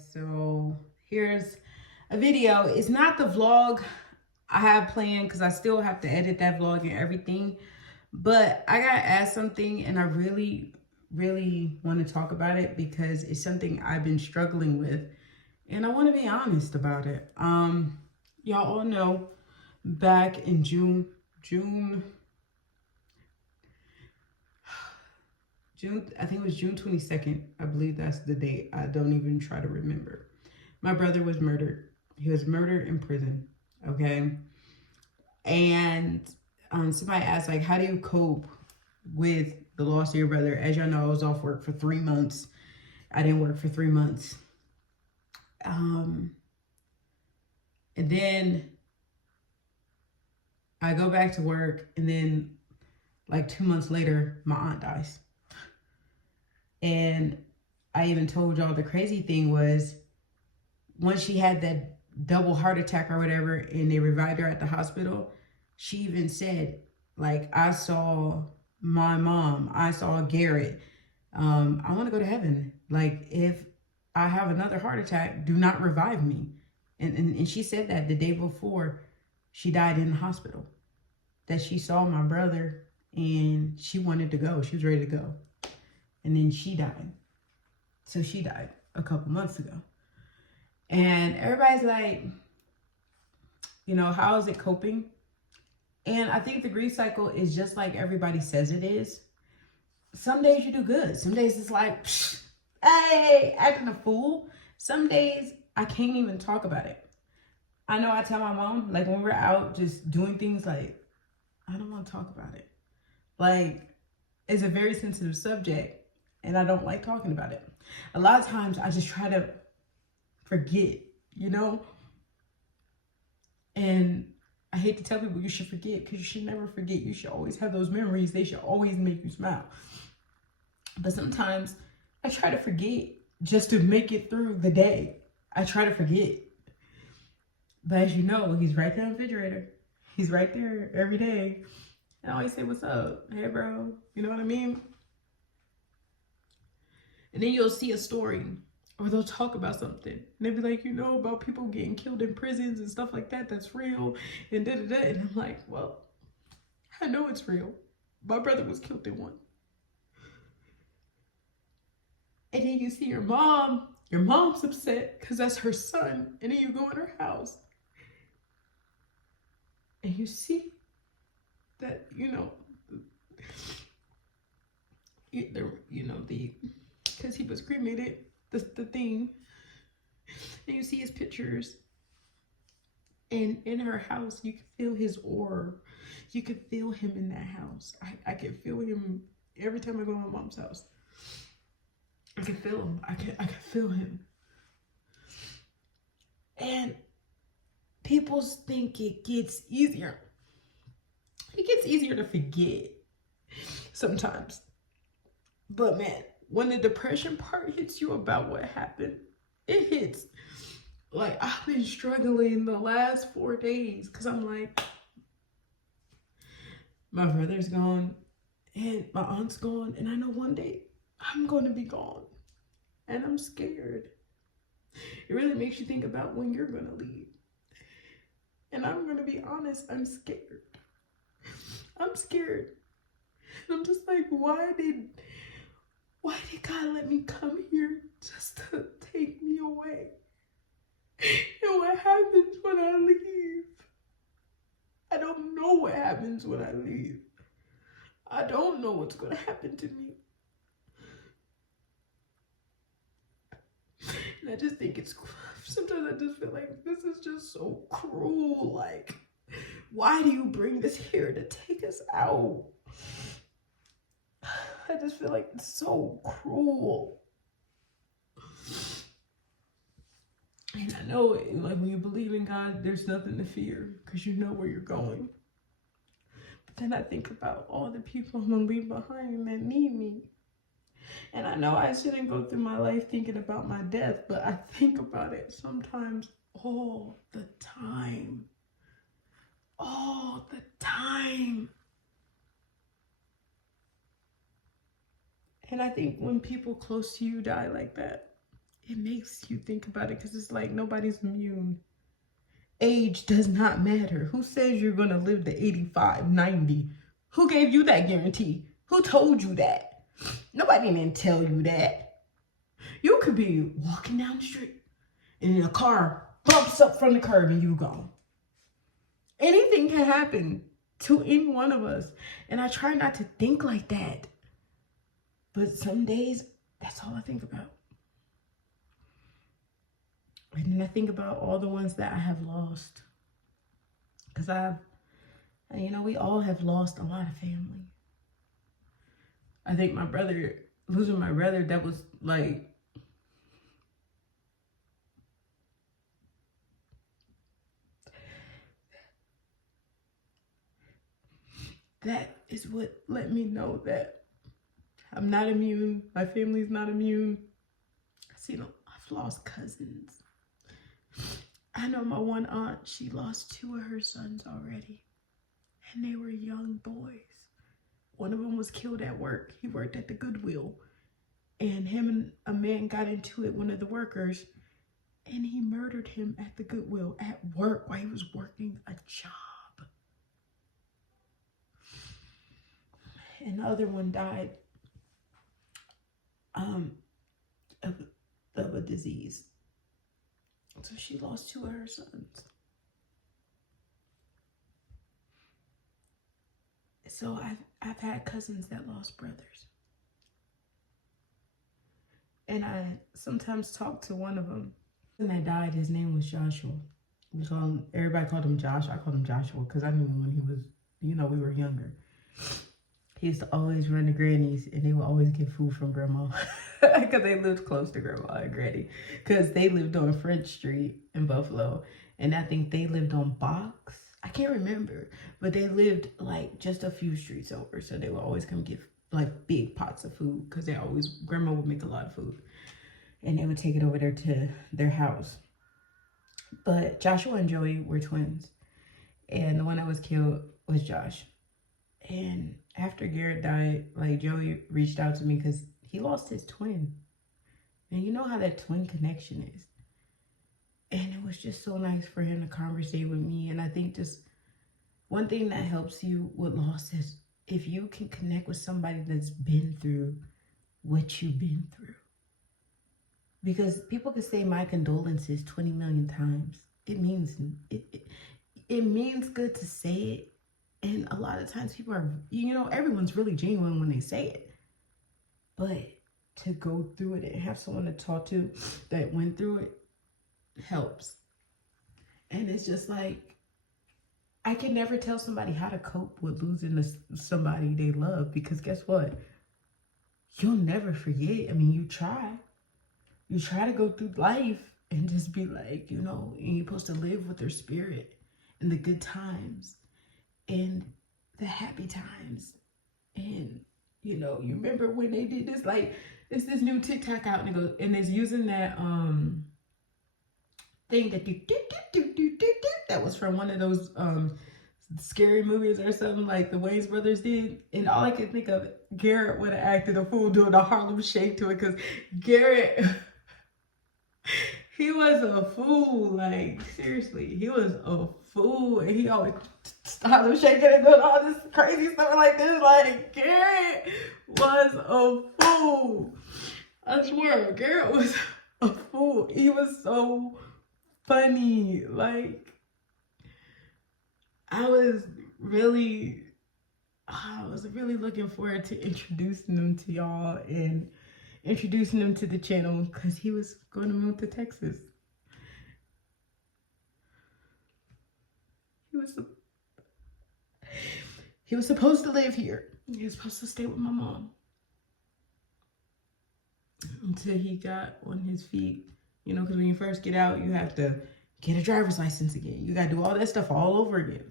So here's a video. It's not the vlog I have planned because I still have to edit that vlog and everything. But I got asked something and I really want to talk about it because it's something I've been struggling with. And I want to be honest about it. Y'all all know back in June, I think it was June 22nd. I believe that's the date. I don't even try to remember. My brother was murdered. He was murdered in prison. Okay. And somebody asked, like, how do you cope with the loss of your brother? As y'all know, I was off work for 3 months. I didn't work for 3 months. And then I go back to work, and then like 2 months later, my aunt dies. And I even told y'all the crazy thing was once she had that double heart attack or whatever, and they revived her at the hospital, she even said, like, I saw my mom, I saw Garrett. I want to go to heaven. Like, if I have another heart attack, do not revive me. And she said that the day before she died in the hospital, that she saw my brother and she wanted to go. She was ready to go. And then she died. So she died a couple months ago. And everybody's like, you know, how is it coping? And I think the grief cycle is just like everybody says it is. Some days you do good. Some days it's like, psh, hey, acting a fool. Some days I can't even talk about it. I know I tell my mom, like when we're out just doing things, like, I don't want to talk about it. Like, it's a very sensitive subject and I don't like talking about it. A lot of times I just try to forget, you know? And I hate to tell people you should forget, because you should never forget. You should always have those memories. They should always make you smile. But sometimes I try to forget just to make it through the day. I try to forget. But as you know, he's right there in the refrigerator. He's right there every day. And I always say, what's up? Hey, bro. You know what I mean? And then you'll see a story, or they'll talk about something. And they'll be like, you know, about people getting killed in prisons and stuff like that. That's real. And da-da-da. And I'm like, well, I know it's real. My brother was killed in one. And then you see your mom's upset because that's her son. And then you go in her house and you see that, because he was cremated, the thing, and you see his pictures, and in her house, you can feel his aura. You can feel him in that house. I can feel him every time I go to my mom's house. I can feel him. I can feel him. And people think it gets easier. It gets easier to forget sometimes. But man, when the depression part hits you about what happened, it hits. Like, I've been struggling the last 4 days because I'm like, my brother's gone and my aunt's gone, and I know one day I'm going to be gone, and I'm scared. It really makes you think about when you're going to leave. And I'm going to be honest, I'm scared. I'm scared. And I'm just like, why did God let me come here just to take me away? And what happens when I leave? I don't know what happens when I leave. I don't know what's going to happen to me. And I just think sometimes I just feel like this is just so cruel. Like, why do you bring this here to take us out? I just feel like it's so cruel. And I know, like, when you believe in God, there's nothing to fear because you know where you're going. But then I think about all the people I'm going to leave behind that need me. And I know I shouldn't go through my life thinking about my death, but I think about it sometimes all the time. All the time. And I think when people close to you die like that, it makes you think about it, because it's like nobody's immune. Age does not matter. Who says you're going to live to 85, 90? Who gave you that guarantee? Who told you that? Nobody didn't tell you that. You could be walking down the street and a car bumps up from the curb and you gone. Anything can happen to any one of us. And I try not to think like that. But some days, that's all I think about. And then I think about all the ones that I have lost. Because we all have lost a lot of family. I think losing my brother, that was like, that is what let me know that I'm not immune. My family's not immune. I've lost cousins. I know my one aunt, she lost 2 of her sons already. And they were young boys. One of them was killed at work. He worked at the Goodwill. And him and a man got into it, one of the workers, and he murdered him at the Goodwill at work while he was working a job. And the other one died of a disease. So she lost 2 of her sons. So I've had cousins that lost brothers. And I sometimes talk to one of them. And that died, his name was Joshua. Everybody called him Josh. I called him Joshua because I knew him when he was, we were younger. He used to always run to Granny's, and they would always get food from Grandma because they lived close to Grandma and Granny, because they lived on French Street in Buffalo, and I think they lived on Box. I can't remember, but they lived like just a few streets over, so they would always come get like big pots of food because Grandma would make a lot of food, and they would take it over there to their house. But Joshua and Joey were twins, and the one that was killed was Josh. And after Garrett died, like, Joey reached out to me because he lost his twin. And you know how that twin connection is. And it was just so nice for him to conversate with me. And I think just one thing that helps you with loss is if you can connect with somebody that's been through what you've been through. Because people can say my condolences 20 million times. It means good to say it. And a lot of times people are, everyone's really genuine when they say it. But to go through it and have someone to talk to that went through it helps. And it's just like, I can never tell somebody how to cope with losing somebody they love, because guess what? You'll never forget. I mean, you try. You try to go through life and just be like, and you're supposed to live with their spirit in the good times and the happy times. And you remember when they did this, like, it's this new TikTok out, and it goes, and it's using that thing that was from one of those scary movies or something, like the Wayans brothers did. And all I could think of, Garrett would have acted a fool doing a Harlem Shake to it, because Garrett he was a fool. Like, seriously, he was a fool. And he always started shaking and doing all this crazy stuff like this. Like, Garrett was a fool. I swear, Garrett was a fool. He was so funny. Like, I was really looking forward to introducing him to y'all and introducing him to the channel, because he was going to move to Texas. He was supposed to live here. He was supposed to stay with my mom until he got on his feet. Because when you first get out, you have to get a driver's license again. You got to do all that stuff all over again.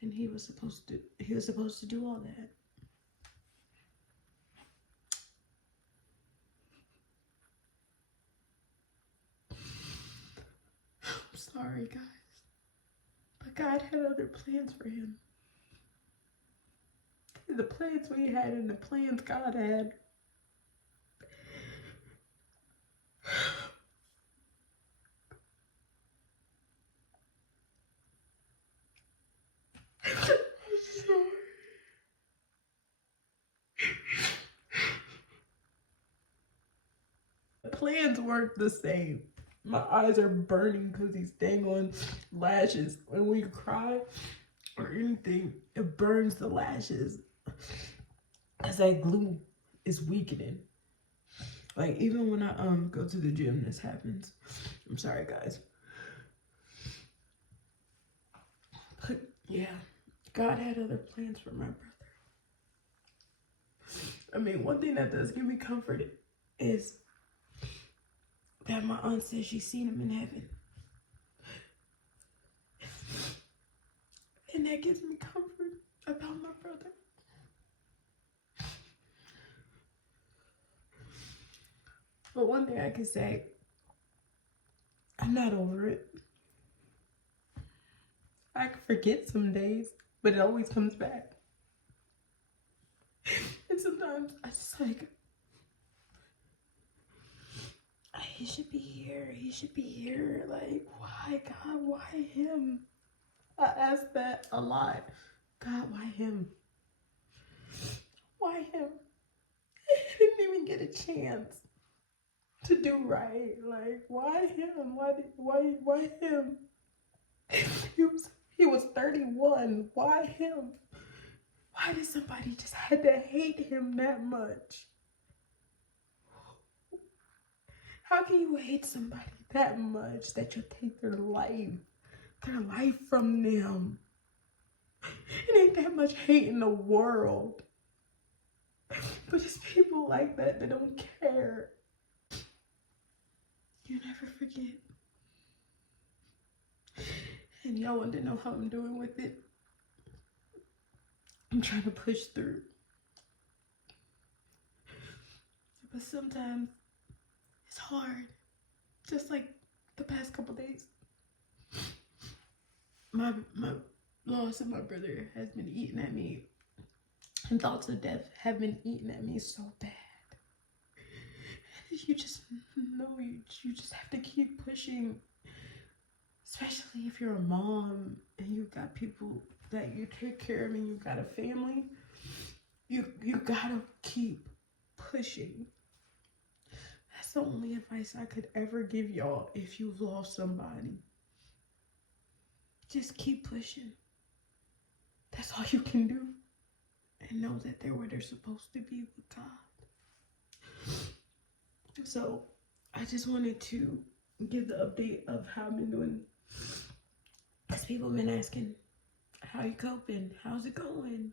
And he was supposed to do all that. I'm sorry, guys. But God had other plans for him. the plans we had and the plans God had. The plans weren't the same. My eyes are burning because these dangling lashes. When we cry or anything, it burns the lashes. Because that glue is weakening. Like, even when I go to the gym, this happens. I'm sorry, guys. But yeah, God had other plans for my brother. I mean, one thing that does give me comfort is that my aunt says she's seen him in heaven. And that gives me comfort about my brother. But one thing I can say, I'm not over it. I can forget some days, but it always comes back. And sometimes I just like, he should be here. He should be here. Like, why, God? Why him? I ask that a lot. God, why him? Why him? He didn't even get a chance to do right. Like, why him? Why him? He was 31. Why him? Why did somebody just had to hate him that much? How can you hate somebody that much that you take their life from them? It ain't that much hate in the world. But it's people like that that don't care. You never forget. And y'all want to know how I'm doing with it? I'm trying to push through. But sometimes it's hard. Just like the past couple days. My loss of my brother has been eating at me. And thoughts of death have been eating at me so bad. You just know you just have to keep pushing. Especially if you're a mom and you got people that you take care of and you got a family. You gotta keep pushing. That's the only advice I could ever give y'all if you've lost somebody. Just keep pushing. That's all you can do. And know that they're where they're supposed to be with God. So I just wanted to give the update of how I've been doing. Because people have been asking, how you coping? How's it going?